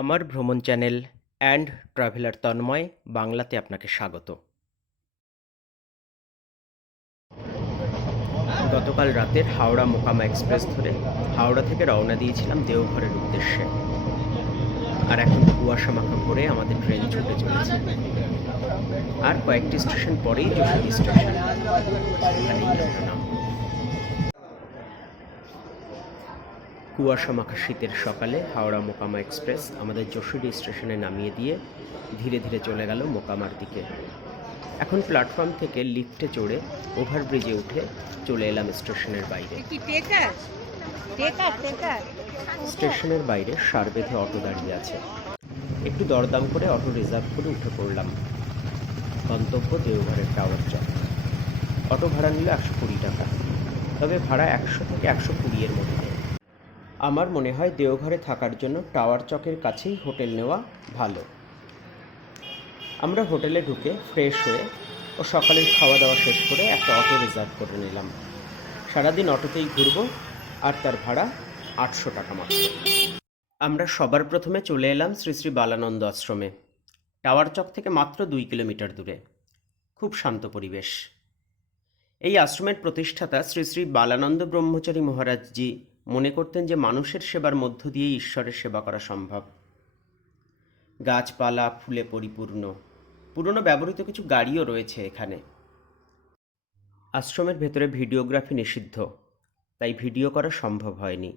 আমার ভ্রমণ channel and traveller Tanmoy বাংলাতে আপনাকে স্বাগত। গতকাল রাতের হাওড়া মোকামা এক্সপ্রেস ধরে হাওড়া থেকে রওনা দিয়েছিলাম দেওঘরের উদ্দেশ্যে। আর এখন কুয়াশা মাখা ভরে আমাদের ট্রেন ছুটে চলেছে। আর কয়েকটি স্টেশন পরেই যশোরী স্টেশন আমরা কুয়াশা মাখা শীতের সকালে হাওড়া মোকামা এক্সপ্রেস আমাদের যশোরী স্টেশনে নামিয়ে দিয়ে ধীরে ধীরে চলে গেল মোকামার দিকে। এখন প্ল্যাটফর্ম থেকে লিফটে চড়ে ওভারব্রিজে উঠে চলে এলাম স্টেশনের বাইরে। স্টেশনের বাইরে সার বেঁধে অটো দাঁড়িয়ে আছে। একটু দরদাম করে অটো রিজার্ভ করে উঠে পড়লাম। গন্তব্য দেওঘরের টাওয়ার চক অটো ভাড়া নিল একশো কুড়ি টাকা। তবে ভাড়া একশো থেকে একশো কুড়িয়ের মধ্যে। আমার মনে হয় দেওঘরে থাকার জন্য টাওয়ার চকের কাছেই হোটেল নেওয়া ভালো। আমরা হোটেলে ঢুকে ফ্রেশ হয়ে ও সকালের খাওয়া দাওয়া শেষ করে একটা অটো রিজার্ভ করে নিলাম। সারাদিন অটোতেই ঘুরবো আর তার ভাড়া আটশো টাকা মাত্র। আমরা সবার প্রথমে চলে এলাম শ্রী শ্রী বালানন্দ আশ্রমে। টাওয়ার চক থেকে মাত্র দুই কিলোমিটার দূরে। খুব শান্ত পরিবেশ। এই আশ্রমের প্রতিষ্ঠাতা শ্রী শ্রী বালানন্দ ব্রহ্মচারী মহারাজজি মনে করতেন যে মানুষের সেবার মধ্য দিয়েই ঈশ্বরের সেবা করা সম্ভব। গাছপালা, ফুলে পরিপূর্ণ। পুরনো ব্যবহৃত কিছু গাড়িও রয়েছে এখানে। আশ্রমের ভেতরে ভিডিওগ্রাফি নিষিদ্ধ, তাই ভিডিও করা সম্ভব হয়নি।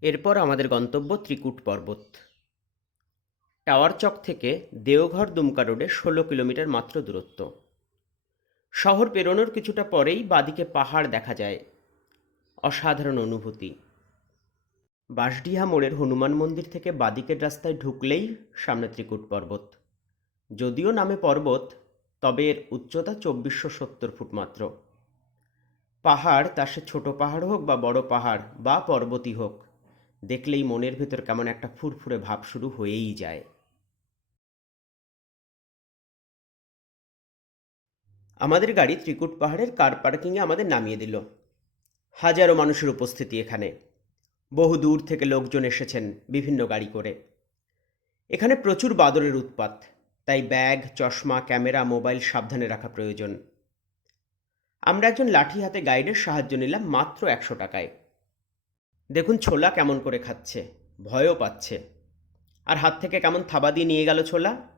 এরপর আমাদের গন্তব্য ত্রিকুট পর্বত। টাওয়ার চক থেকে দেওঘর দুমকা রোডে ষোলো কিলোমিটার মাত্র দূরত্ব। শহর পেরোনোর কিছুটা পরেই বাদিকে পাহাড় দেখা যায়। অসাধারণ অনুভূতি। বাঁশডিহা মোড়ের হনুমান মন্দির থেকে বাদিকের রাস্তায় ঢুকলেই সামনে ত্রিকুট পর্বত। যদিও নামে পর্বত, তবে এর উচ্চতা চব্বিশশো সত্তর ফুট মাত্র। পাহাড়, তা সে ছোট পাহাড় হোক বা বড় পাহাড় বা পর্বতই হোক, দেখলেই মনের ভেতর কেমন একটা ফুরফুরে ভাব শুরু হয়েই যায়। আমাদের গাড়ি ত্রিকুট পাহাড়ের কার পার্কিংয়ে আমাদের নামিয়ে দিল। হাজারো মানুষের উপস্থিতি এখানে। বহু দূর থেকে লোকজন এসেছেন বিভিন্ন গাড়ি করে। এখানে প্রচুর বাদরের উৎপাত, তাই ব্যাগ, চশমা, ক্যামেরা, মোবাইল সাবধানে রাখা প্রয়োজন। আমরা একজন লাঠি হাতে গাইডের সাহায্য নিলাম মাত্র একশো টাকায়। দেখুন ছোলা কেমন করে খাচ্ছে, ভয়ও পাচ্ছে। আর হাত থেকে কেমন থাবা দিয়ে নিয়ে গেল ছোলা?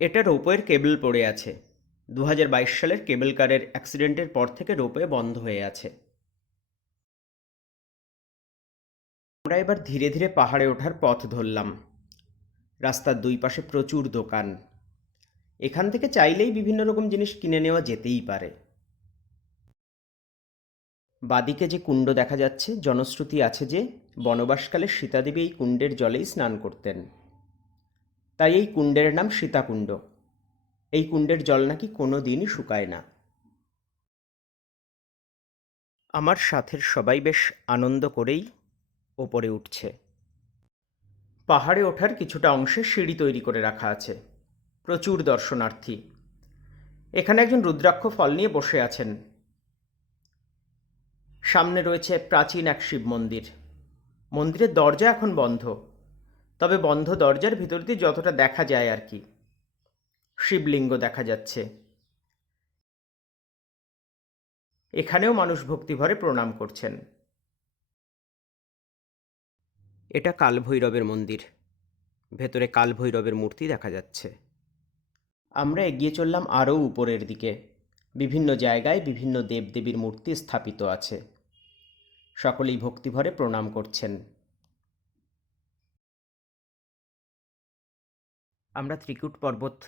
এটা রোপওয়ের কেবল পড়ে আছে। দু হাজার বাইশ সালের কেবল কারের অ্যাক্সিডেন্টের পর থেকে রোপওয়ে বন্ধ হয়ে আছে। আমরা এবার ধীরে ধীরে পাহাড়ে ওঠার পথ ধরলাম। রাস্তার দুই পাশে প্রচুর দোকান। এখান থেকে চাইলেই বিভিন্ন রকম জিনিস কিনে নেওয়া যেতেই পারে। বাদিকে যে কুণ্ড দেখা যাচ্ছে, জনশ্রুতি আছে যে বনবাসকালে সীতাদেবী এই কুণ্ডের জলেই স্নান করতেন। তাই এই কুণ্ডের নাম সীতাকুণ্ড। এই কুণ্ডের জল নাকি কোনো দিনই শুকায় না। আমার সাথের সবাই বেশ আনন্দ করেই ওপরে উঠছে। পাহাড়ে ওঠার কিছুটা অংশে সিঁড়ি তৈরি করে রাখা আছে। প্রচুর দর্শনার্থী। এখানে একজন রুদ্রাক্ষ ফল নিয়ে বসে আছেন। সামনে রয়েছে প্রাচীন এক শিব মন্দির। মন্দিরের দরজা এখন বন্ধ। তবে বন্ধ দরজার ভিতর দিয়ে যতটা দেখা যায় আর কি। শিবলিঙ্গ দেখা যাচ্ছে। এখানেও মানুষ ভক্তিভরে প্রণাম করছেন। এটা কালভৈরবের মন্দির। ভেতরে কালভৈরবের মূর্তি দেখা যাচ্ছে। আমরা এগিয়ে চললাম আরও উপরের দিকে। বিভিন্ন জায়গায় বিভিন্ন দেবদেবীর মূর্তি স্থাপিত আছে। সকলেই ভক্তিভরে প্রণাম করছেন। আমরা ত্রিকুট পর্বত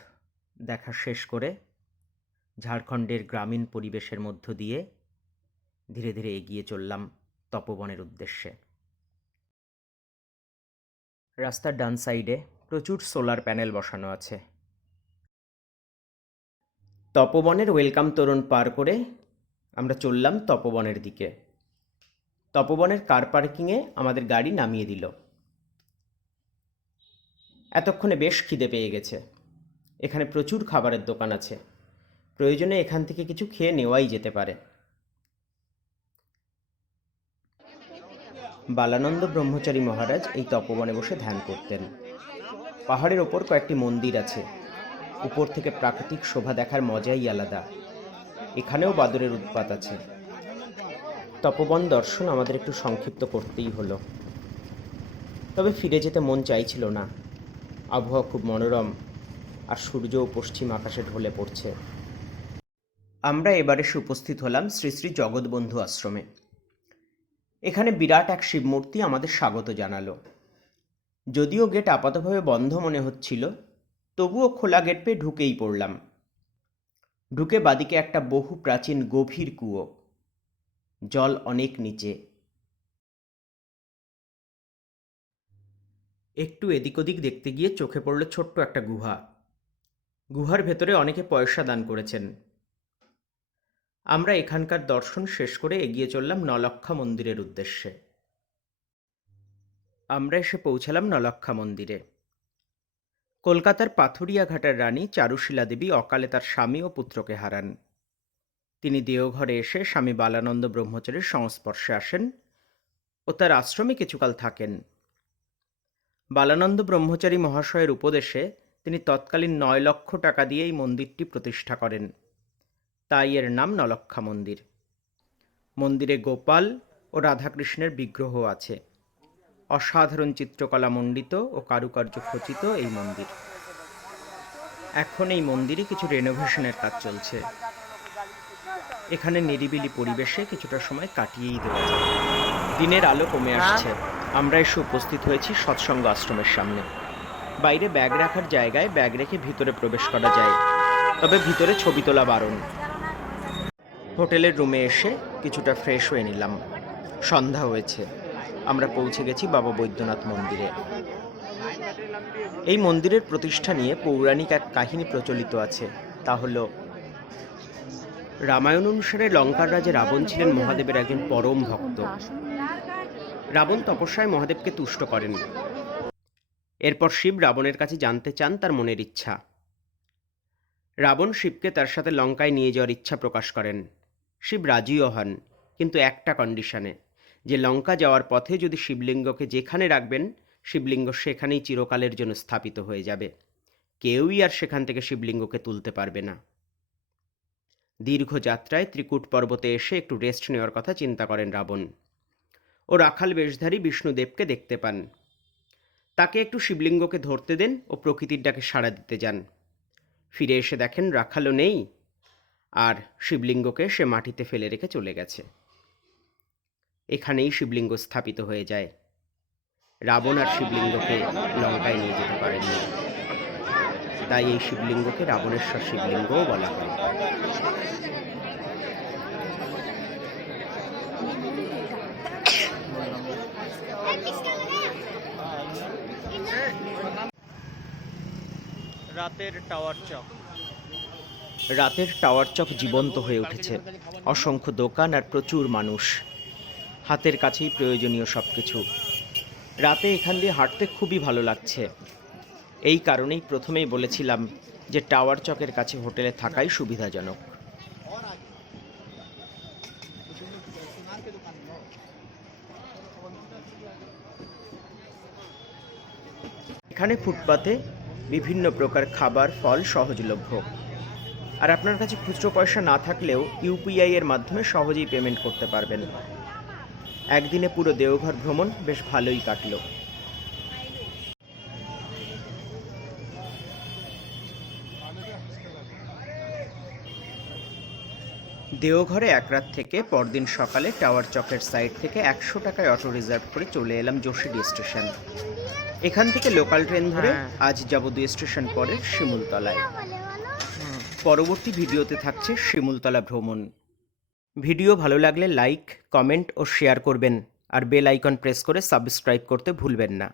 দেখা শেষ করে ঝাড়খণ্ডের গ্রামীণ পরিবেশের মধ্য দিয়ে ধীরে ধীরে এগিয়ে চললাম তপবনের উদ্দেশ্যে। রাস্তার ডান সাইডে প্রচুর সোলার প্যানেল বসানো আছে। তপবনের ওয়েলকাম তোরণ পার করে আমরা চললাম তপবনের দিকে। তপবনের কার পার্কিংয়ে আমাদের গাড়ি নামিয়ে দিল। এতক্ষণে বেশ খিদে পেয়ে গেছে। এখানে প্রচুর খাবারের দোকান আছে। প্রয়োজনে এখান থেকে কিছু খেয়ে নেওয়াই যেতে পারে। বালানন্দ ব্রহ্মচারী মহারাজ এই তপবনে বসে ধ্যান করতেন। পাহাড়ের ওপর কয়েকটি মন্দির আছে। উপর থেকে প্রাকৃতিক শোভা দেখার মজাই আলাদা। এখানেও বাদরের উৎপাত আছে। তপবন দর্শন আমাদের একটু সংক্ষিপ্ত করতেই হলো। তবে ফিরে যেতে মন চাইছিল না। আবহাওয়া খুব মনোরম। আর সূর্যও পশ্চিম আকাশে ঢলে পড়ছে। আমরা এবারে উপস্থিত হলাম শ্রী শ্রী জগৎবন্ধু আশ্রমে। এখানে বিরাট এক শিবমূর্তি আমাদের স্বাগত জানালো। যদিও গেট আপাতভাবে বন্ধ মনে হচ্ছিল, তবুও খোলা গেট পেয়ে ঢুকেই পড়লাম। ঢুকে বাদিকে একটা বহু প্রাচীন গভীর কুয়ো। জল অনেক নিচে। একটু এদিক ওদিক দেখতে গিয়ে চোখে পড়ল ছোট্ট একটা গুহা। গুহার ভেতরে অনেকে পয়সা দান করেছেন। আমরা এখানকার দর্শন শেষ করে এগিয়ে চললাম নলক্ষা মন্দিরের উদ্দেশ্যে। আমরা এসে পৌঁছালাম নলক্ষা মন্দিরে। কলকাতার পাথুরিয়া ঘাটের রানী চারুশীলা দেবী অকালে তার স্বামী ও পুত্রকে হারান। তিনি দেওঘরে এসে স্বামী বালানন্দ ব্রহ্মচারীর সংস্পর্শে আসেন ও তার আশ্রমে কিছুকাল থাকেন। বালানন্দ ব্রহ্মচারী মহাশয়ের উপদেশে তিনি তৎকালীন নয় লক্ষ টাকা দিয়ে এই মন্দিরটি প্রতিষ্ঠা করেন। তাই এর নাম নলক্ষা মন্দির। মন্দিরে গোপাল ও রাধাকৃষ্ণের বিগ্রহ আছে। অসাধারণ চিত্রকলা মণ্ডিত ও কারুকার্য খচিত এই মন্দির। এখন এই মন্দিরে কিছু রেনোভেশনের কাজ চলছে। এখানে নিরিবিলি পরিবেশে কিছুটা সময় কাটিয়েই দেওয়া যায়। দিনের আলো কমে আসছে। আমরা এসে উপস্থিত হয়েছি সৎসঙ্গ আশ্রমের সামনে। বাইরে ব্যাগ রাখার জায়গায় ব্যাগ রেখে ভিতরে প্রবেশ করা যায়। তবে ভিতরে ছবি তোলা বারণ। হোটেলের রুমে এসে কিছুটা ফ্রেশ হয়ে নিলাম। সন্ধ্যা হয়েছে। আমরা পৌঁছে গেছি বাবা বৈদ্যনাথ মন্দিরে। এই মন্দিরের প্রতিষ্ঠা নিয়ে পৌরাণিক এক কাহিনী প্রচলিত আছে। তা হল, রামায়ণ অনুসারে লঙ্কার রাজা রাবণ ছিলেন মহাদেবের একজন পরম ভক্ত। রাবণ তপস্যায় মহাদেবকে তুষ্ট করেন। এরপর শিব রাবণের কাছে জানতে চান তার মনের ইচ্ছা। রাবণ শিবকে তার সাথে লঙ্কায় নিয়ে যাওয়ার ইচ্ছা প্রকাশ করেন। শিব রাজিও হন, কিন্তু একটা কন্ডিশনে, যে লঙ্কা যাওয়ার পথে যদি শিবলিঙ্গকে যেখানে রাখবেন, শিবলিঙ্গ সেখানেই চিরকালের জন্য স্থাপিত হয়ে যাবে। কেউই আর সেখান থেকে শিবলিঙ্গকে তুলতে পারবে না। দীর্ঘ যাত্রায় ত্রিকুট পর্বতে এসে একটু রেস্ট নেওয়ার কথা চিন্তা করেন রাবণ। ও রাখাল বেশধারী বিষ্ণুদেবকে দেখতে পান। তাকে একটু শিবলিঙ্গকে ধরতে দেন ও প্রকৃতির ডাকে সাড়া দিতে যান। ফিরে এসে দেখেন রাখালও নেই, আর শিবলিঙ্গকে সে মাটিতে ফেলে রেখে চলে গেছে। এখানেই শিবলিঙ্গ স্থাপিত হয়ে যায়। রাবণ আর শিবলিঙ্গকে লঙ্কায় নিয়ে যেতে পারেননি তাই এই শিবলিঙ্গকে রাবণেশ্বর শিবলিঙ্গও বলা হয়। রাতের টাওয়ার চক। রাতের টাওয়ার চক জীবন্ত হয়ে উঠেছে। অসংখ্য দোকান আর প্রচুর মানুষ। হাতের কাছেই প্রয়োজনীয় সব কিছু রাতে এখান দিয়ে হাঁটতে খুবই ভালো লাগছে। এই কারণেই প্রথমেই বলেছিলাম যে টাওয়ার চকের কাছে হোটেলে থাকাই সুবিধাজনক। এখানে ফুটপাতে বিভিন্ন প্রকার খাবার, ফল সহজলভ্য। আর আপনার কাছে খুচরো পয়সা না থাকলেও ইউপিআই এর মাধ্যমে সহজেই পেমেন্ট করতে পারবেন। একদিনে পুরো দেওঘর ভ্রমণ বেশ ভালোই কাটলো। দেওঘরে এক রাত থেকে পরদিন সকালে টাওয়ার চকের সাইড থেকে একশো টাকায় অটো রিজার্ভ করে চলে এলাম যোশীডি স্টেশন। এখান থেকে লোকাল ট্রেন ধরে হ্যাঁ। আজ যাব দুই স্টেশন পরে শিমুলতলায়। পরবর্তী ভিডিওতে থাকছে শিমুলতলা ভ্রমণ। ভিডিও ভালো লাগলে লাইক কমেন্ট ও শেয়ার করবেন। আর বেল আইকন প্রেস করে সাবস্ক্রাইব করতে ভুলবেন না।